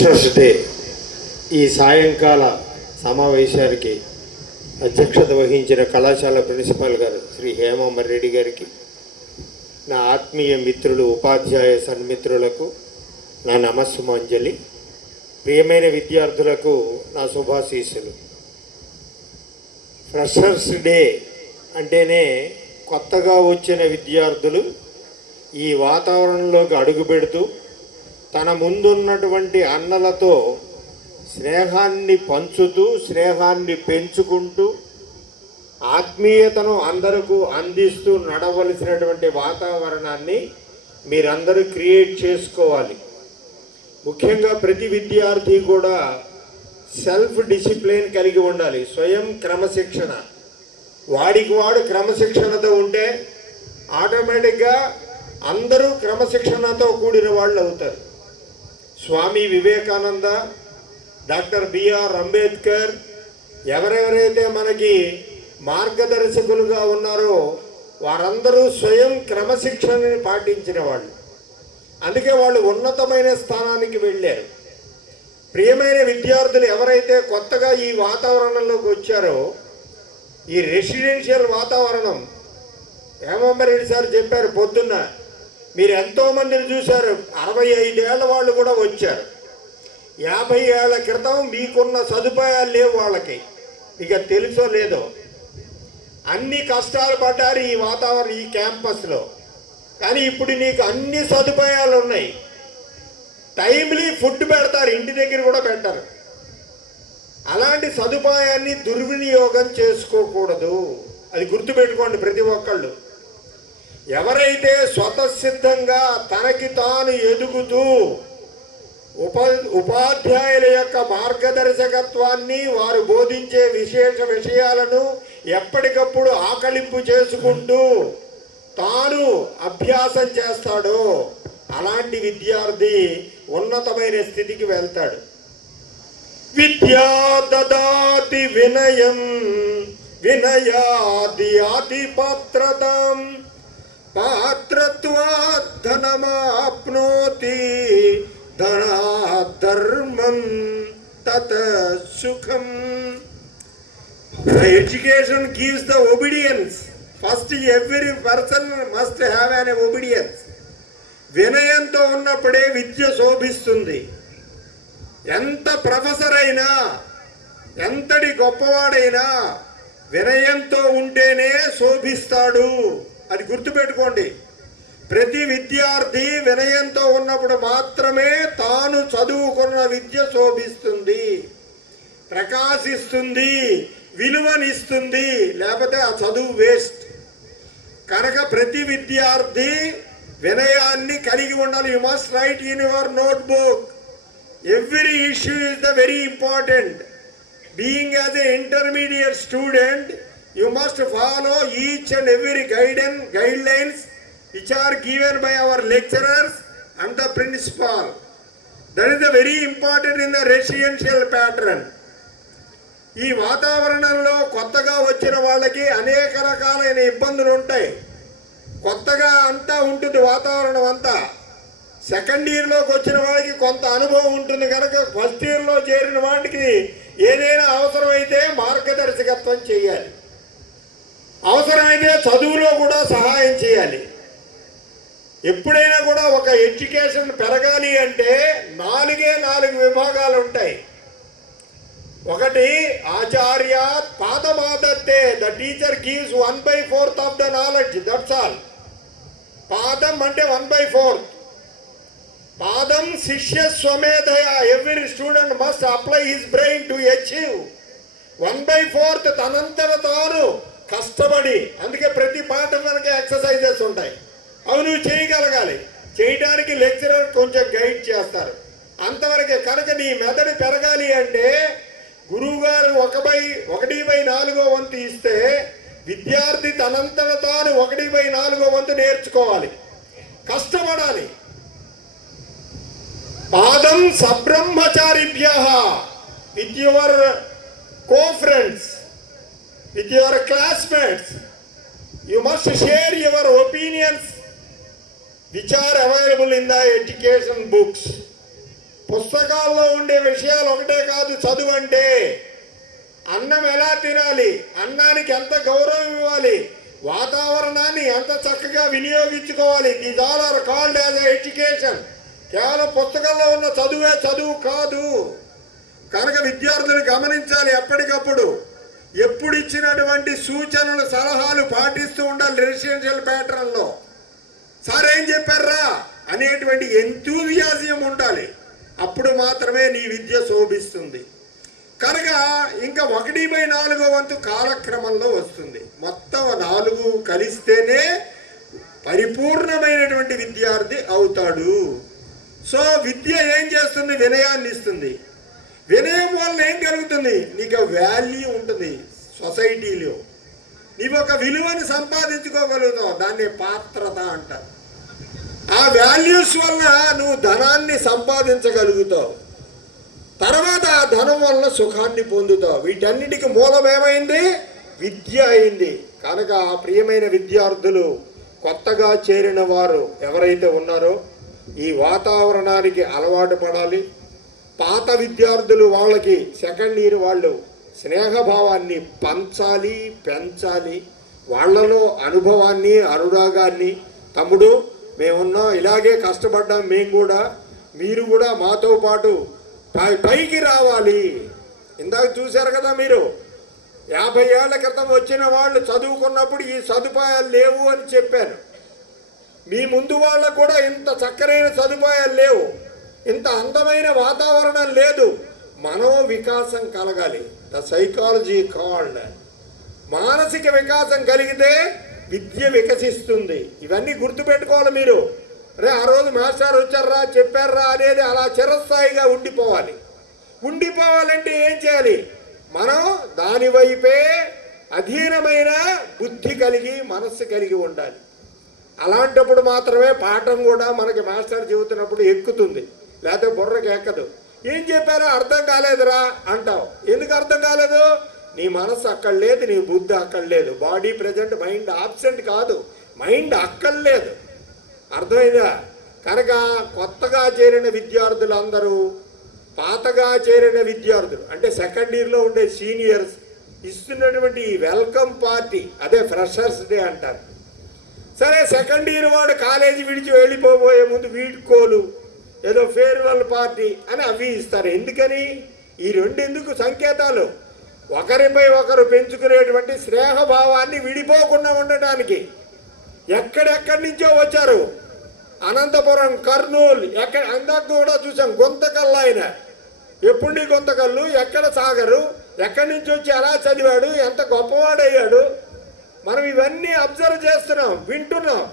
Day ఈ సాయంకాల సమావేశానికి అధ్యక్షత వహించిన కళాశాల ప్రిన్సిపాల్ గారు శ్రీ హేమాంబరెడ్డి గారికి, నా ఆత్మీయ మిత్రులు ఉపాధ్యాయ సన్మిత్రులకు నా నమస్సుమాంజలి. ప్రియమైన విద్యార్థులకు నా శుభాశీస్సులు. ఫ్రెషర్స్ డే అంటేనే కొత్తగా వచ్చిన విద్యార్థులు ఈ వాతావరణంలోకి అడుగుపెడుతూ తన ముందున్నటువంటి అన్నలతో స్నేహాన్ని పంచుతూ, స్నేహాన్ని పెంచుకుంటూ, ఆత్మీయతను అందరికీ అందిస్తూ నడవలసినటువంటి వాతావరణాన్ని మీరందరూ క్రియేట్ చేసుకోవాలి. ముఖ్యంగా ప్రతి విద్యార్థి కూడా సెల్ఫ్ డిసిప్లిన్ కలిగి ఉండాలి. స్వయం క్రమశిక్షణ. వాడికి వాడు క్రమశిక్షణతో ఉంటే ఆటోమేటిక్గా అందరూ క్రమశిక్షణతో కూడిన వాళ్ళు అవుతారు. స్వామి వివేకానంద, డాక్టర్ బిఆర్ అంబేద్కర్ ఎవరెవరైతే మనకి మార్గదర్శకులుగా ఉన్నారో వారందరూ స్వయం క్రమశిక్షణని పాటించిన వాళ్ళు. అందుకే వాళ్ళు ఉన్నతమైన స్థానానికి వెళ్ళారు. ప్రియమైన విద్యార్థులు ఎవరైతే కొత్తగా ఈ వాతావరణంలోకి వచ్చారో, ఈ రెసిడెన్షియల్ వాతావరణం, హేమాంబరెడ్డి సార్ చెప్పారు పొద్దున్న, మీరు ఎంతోమందిని చూశారు. 65 ఏళ్ళ వాళ్ళు కూడా వచ్చారు. 50 ఏళ్ల క్రితం మీకున్న సదుపాయాలు లేవు వాళ్ళకి. ఇక తెలుసో లేదో, అన్ని కష్టాలు పడ్డారు ఈ వాతావరణం, ఈ క్యాంపస్లో. కానీ ఇప్పుడు నీకు అన్ని సదుపాయాలు ఉన్నాయి. టైమ్లీ ఫుడ్ పెడతారు, ఇంటి దగ్గర కూడా పెట్టారు. అలాంటి సదుపాయాన్ని దుర్వినియోగం చేసుకోకూడదు. అది గుర్తుపెట్టుకోండి ప్రతి ఒక్కళ్ళు. ఎవరైతే స్వతసిద్ధంగా తనకి తాను ఎదుగుతూ ఉపాధ్యాయుల యొక్క మార్గదర్శకత్వాన్ని, వారు బోధించే విషయాలను ఎప్పటికప్పుడు ఆకలింపు చేసుకుంటూ తాను అభ్యాసం చేస్తాడో అలాంటి విద్యార్థి ఉన్నతమైన స్థితికి వెళ్తాడు. విద్యా దదాతి వినయం వినయాది అతి పాత్రతాం పాత్రత్వాత్ ధనమాప్నోతి ధర్మం తత సుఖం. Education gives the obedience. First every person must have an obedience. వినయంతో ఉన్నప్పుడే విద్య శోభిస్తుంది. ఎంత ప్రొఫెసర్ అయినా, ఎంతటి గొప్పవాడైనా వినయంతో ఉంటేనే శోభిస్తాడు. అది గుర్తుపెట్టుకోండి. ప్రతి విద్యార్థి వినయంతో ఉన్నప్పుడు మాత్రమే తాను చదువుకున్న విద్య శోభిస్తుంది, ప్రకాశిస్తుంది, విలువనిస్తుంది. లేకపోతే ఆ చదువు వేస్ట్. కనుక ప్రతి విద్యార్థి వినయాన్ని కలిగి ఉండాలి. You must right in your notebook. Every issue is the very important. Being as a intermediate student, you must follow each and every guidelines which are given by our lecturers and the principal. That is very important in the residential pattern. ఈ వాతావరణంలో కొత్తగా వచ్చిన వాళ్ళకి అనేక రకాలైన ఇబ్బందులు ఉంటాయి. కొత్తగా అంతా ఉంటుంది వాతావరణం అంతా. సెకండ్ ఇయర్లోకి వచ్చిన వాళ్ళకి కొంత అనుభవం ఉంటుంది కనుక ఫస్ట్ ఇయర్లో చేరిన వాటికి ఏదైనా అవసరమైతే మార్గదర్శకత్వం చేయాలి. అవసరమైతే చదువులో కూడా సహాయం చేయాలి. ఎప్పుడైనా కూడా ఒక ఎడ్యుకేషన్ పెరగాలి అంటే 4 విభాగాలు ఉంటాయి. ఒకటి ఆచార్యాత్ పాదమాదత్తే. The teacher gives 1/4 of the knowledge, that's all. పాదం అంటే 1/4. పాదం శిష్య స్వమేధయ. Every student must apply his brain to achieve. 1/4 తనంతట తాను కష్టపడి. అందుకే ప్రతి పాఠం మనకి ఎక్సర్సైజెస్ ఉంటాయి. అవి నువ్వు చేయగలగాలి. చేయడానికి లెక్చరర్ కొంచెం గైడ్ చేస్తారు, అంతవరకే. కనుక నీ మెదడు పెరగాలి అంటే గురువు గారు 1/4 వంతు ఇస్తే విద్యార్థి తనంతట తాను 1/4 వంతు నేర్చుకోవాలి, కష్టపడాలి. పాదం సబ్రహ్మచారిభ్యః. With your co-friends, with your classmates, you must share your opinions which are available in the education books. పుస్తకాల్లో ఉండే విషయాలు ఒకటే కాదు చదువు అంటే. అన్నం ఎలా తినాలి, అన్నానికి ఎంత గౌరవం ఇవ్వాలి, వాతావరణాన్ని ఎంత చక్కగా వినియోగించుకోవాలి. These all are called as education. కేవలం పుస్తకంలో ఉన్న చదువే చదువు కాదు. కనుక విద్యార్థులు గమనించాలి, ఎప్పటికప్పుడు ఎప్పుడు ఇచ్చినటువంటి సూచనలు సలహాలు పాటిస్తూ ఉండాలి. రెసిడెన్షియల్ ప్యాటర్న్లో సార్ ఏం చెప్పారా అనేటువంటి ఎంతూజియాజం ఉండాలి. అప్పుడు మాత్రమే నీ విద్య శోభిస్తుంది. కనుక ఇంకా 1/4 వంతు కాలక్రమంలో వస్తుంది. మొత్తం 4 కలిస్తేనే పరిపూర్ణమైనటువంటి విద్యార్థి అవుతాడు. సో విద్య ఏం చేస్తుంది? వినయాన్ని ఇస్తుంది. వినయం వల్ల ఏం కలుగుతుంది? నీకు వాల్యూ ఉంటుంది సొసైటీలో. నీవు ఒక విలువను సంపాదించుకోగలుగుతావు, దాన్ని పాత్రత అంటారు. ఆ వాల్యూస్ వల్ల నువ్వు ధనాన్ని సంపాదించగలుగుతావు. తర్వాత ఆ ధనం వల్ల సుఖాన్ని పొందుతావు. వీటన్నిటికీ మూలం ఏమైంది? విద్య అయింది. కనుక ఆ ప్రియమైన విద్యార్థులు, కొత్తగా చేరిన వారు ఎవరైతే ఉన్నారో ఈ వాతావరణానికి అలవాటు పడాలి. పాత విద్యార్థులు వాళ్ళకి సెకండ్ ఇయర్ వాళ్ళు స్నేహభావాన్ని పంచాలి, పెంచాలి. వాళ్ళలో అనుభవాన్ని, అనురాగాన్ని, తమ్ముడు మేమున్నాం, ఇలాగే కష్టపడ్డాం మేము కూడా, మీరు కూడా మాతో పాటు పైకి రావాలి. ఇందాక చూశారు కదా మీరు, 50 ఏళ్ల క్రితం వచ్చిన వాళ్ళు చదువుకున్నప్పుడు ఈ సదుపాయాలు లేవు అని చెప్పాను. మీ ముందు వాళ్ళకు కూడా ఇంత చక్కనైన సదుపాయాలు లేవు, ఇంత అందమైన వాతావరణం లేదు. మనో వికాసం కలగాలి. The psychology called. మానసిక వికాసం కలిగితే విద్య వికసిస్తుంది. ఇవన్నీ గుర్తుపెట్టుకోవాలి మీరు. రే ఆ రోజు మాస్టర్ వచ్చారా చెప్పారా అనేది అలా చిరస్థాయిగా ఉండిపోవాలి. ఉండిపోవాలంటే ఏం చేయాలి? మనం దాని వైపే అధీనమైన బుద్ధి కలిగి, మనస్సు కలిగి ఉండాలి. అలాంటప్పుడు మాత్రమే పాఠం కూడా మనకి మాస్టర్ చెబుతున్నప్పుడు ఎక్కుతుంది, లేకపోతే బుర్రకి ఎక్కదు. ఏం చెప్పారో అర్థం కాలేదురా అంటావు. ఎందుకు అర్థం కాలేదు? నీ మనస్సు అక్కడ లేదు, నీ బుద్ధి అక్కడ లేదు. బాడీ ప్రెజెంట్, మైండ్ ఆబ్సెంట్ కాదు, మైండ్ అక్కడ లేదు. అర్థమైందా? కనుక కొత్తగా చేరిన విద్యార్థులందరూ, పాతగా చేరిన విద్యార్థులు అంటే సెకండ్ ఇయర్లో ఉండే సీనియర్స్ ఇస్తున్నటువంటి వెల్కమ్ పార్టీ, అదే ఫ్రెషర్స్ డే అంటారు. సరే, సెకండ్ ఇయర్ వాడు కాలేజీ విడిచి వెళ్ళిపోబోయే ముందు వీడ్కోలు, ఏదో ఫేర్వెల్ పార్టీ అని అవి ఇస్తారు. ఎందుకని? ఈ రెండు ఎందుకు సంకేతాలు? ఒకరిపై ఒకరు పెంచుకునేటువంటి స్నేహభావాన్ని విడిపోకుండా ఉండటానికి. ఎక్కడెక్కడి నుంచో వచ్చారు, అనంతపురం, కర్నూలు, ఎక్కడ అందాక కూడా చూసాం. గుంతకల్లు ఆయన, ఎప్పుడు గుంతకల్లు, ఎక్కడ సాగరు, ఎక్కడి నుంచి వచ్చి ఎలా చదివాడు, ఎంత గొప్పవాడయ్యాడు, మనం ఇవన్నీ అబ్జర్వ్ చేస్తున్నాం, వింటున్నాం.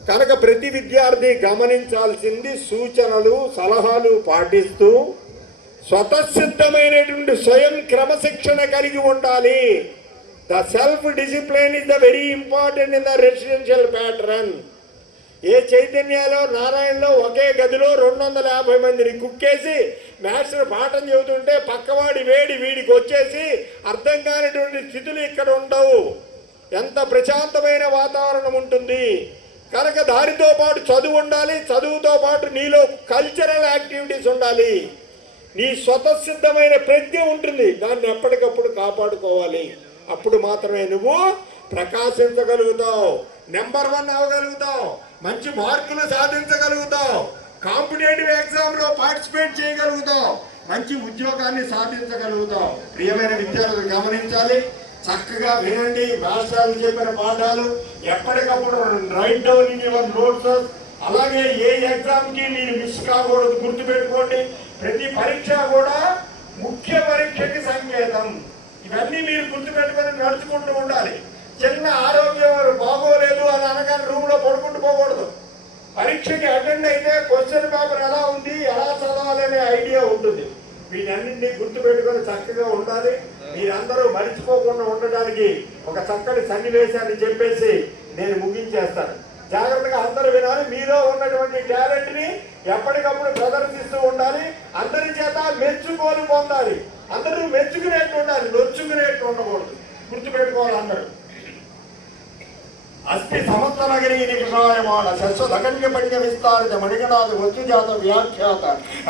కనుక ప్రతి విద్యార్థి గమనించాల్సింది సూచనలు, సలహాలు పాటిస్తూ స్వతసిద్ధమైనటువంటి స్వయం క్రమశిక్షణ కలిగి ఉండాలి. The self discipline is the very important in the residential pattern. ఏ చైతన్యాలో, నారాయణలో ఒకే గదిలో 250 మందిని కుక్కేసి మాస్టర్ పాఠం చెబుతుంటే పక్కవాడి వేడి వీడికి వచ్చేసి అర్థం కానిటువంటి స్థితులు ఇక్కడ ఉండవు. ఎంత ప్రశాంతమైన వాతావరణం ఉంటుంది. కనుక దానితో పాటు చదువు ఉండాలి, చదువుతో పాటు నీలో కల్చరల్ యాక్టివిటీస్ ఉండాలి. నీ స్వతసిద్ధమైన ప్రజ్ఞ ఉంటుంది, దాన్ని ఎప్పటికప్పుడు కాపాడుకోవాలి. అప్పుడు మాత్రమే నువ్వు ప్రకాశించగలుగుతావు, నెంబర్ 1 అవ్వగలుగుతావు, మంచి మార్కులు సాధించగలుగుతావు, కాంపిటేటివ్ ఎగ్జామ్లో పార్టిసిపేట్ చేయగలుగుతావు, మంచి ఉద్యోగాన్ని సాధించగలుగుతావు. ప్రియమైన విద్యార్థులు గమనించాలి, చక్కగా వినండి. మాస్టర్లు చెప్పిన పాఠాలు ఎప్పటికప్పుడు right down in your notes. అలాగే ఏ ఎగ్జామ్కి మీరు మిస్ కాకూడదు, గుర్తుపెట్టుకోండి. ప్రతి పరీక్ష కూడా ముఖ్య పరీక్షకి సంకేతం. ఇవన్నీ మీరు గుర్తుపెట్టుకొని నడుచుకుంటూ ఉండాలి. చిన్న ఆరోగ్యం బాగోలేదు అని అనగానే రూమ్లో పడుకుంటూ పోకూడదు. పరీక్షకి అటెండ్ అయితే క్వశ్చన్ పేపర్ ఎలా ఉంది, ఎలా చదవాలి అనే ఐడియా ఉంటుంది. వీటన్నింటినీ గుర్తుపెట్టుకొని చక్కగా ఉండాలి. మీరందరూ మరిచిపోకుండా ఉండడానికి ఒక చక్కటి సన్నివేశాన్ని చెప్పేసి నేను ముగించేస్తాను. జాగ్రత్తగా అందరూ వినాలి. మీలో ఉన్నటువంటి టాలెంట్ని ఎప్పటికప్పుడు ప్రదర్శిస్తూ ఉండాలి. అందరి చేత మెచ్చుకోలు పొందాలి. అందరూ మెచ్చుకునేట్టు ఉండాలి, నొచ్చుకునేట్టు ఉండకూడదు. గుర్తుపెట్టుకోవాలి అందరూ. అస్తి సమస్త నగరీ నిరాయమాణ శశ్వతకన్య పణ్య విస్తారిత మణిగణాథ వస్తుజాత వ్యాఖ్యాత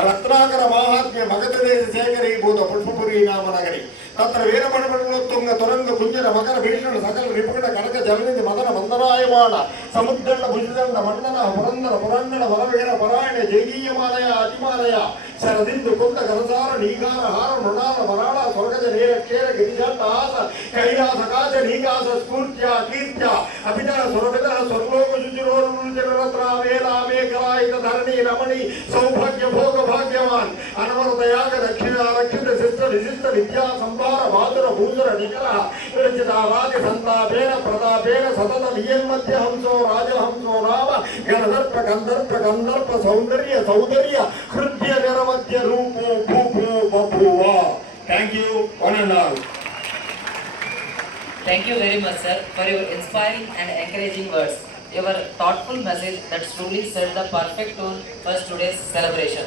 రత్నాకర మాహాత్మ్య మగధ దేశ శేఖరీభూత పుష్పపురీ నామ నగరి తత్ర వీరమణిమణులోత్తుంగ తురంగ కుంజర మకర భీషణ సకల రిపుగణ కనక జలనిధి మదన మందరాయమాణ సముద్దండ భుజదండ మండన పురందర పురంగణ వరవీర పరాయణ జయగీయమాలయ అతిమాలయ శరదిందు కుంద గరసార నీగార హార మృణాల వరాళ స్వర్గజ నీర కేర గిరిజాత ఆస కైలాస కాచ నీకాస స్ఫూర్త్య కీర్త్య అభిధర సురభిధర స్వర్లోక శుచిరోరుద్ర వేలా మేఘలాయుధ ధరణి రమణి సౌభాగ్య భోగ భాగ్యవాన్ అనవరత యాగ దక్షిణ రక్షిత శిష్ట విశిష్ట విద్యా సంభార బాధుర భూధుర నికర విరచిత రాజి సంతాపేన ప్రతాపేన సతత నియన్మధ్య హంసో రాజహంసో రామ గణదర్ప గంధర్ప గంధర్ప సౌందర్య సౌందర్య హృదయ నిరవధ్య రూపో భూభూ బభూవ. Thank you one and all. Thank you very much, sir, for your inspiring and encouraging words. Your thoughtful message that truly set the perfect tone for today's celebration.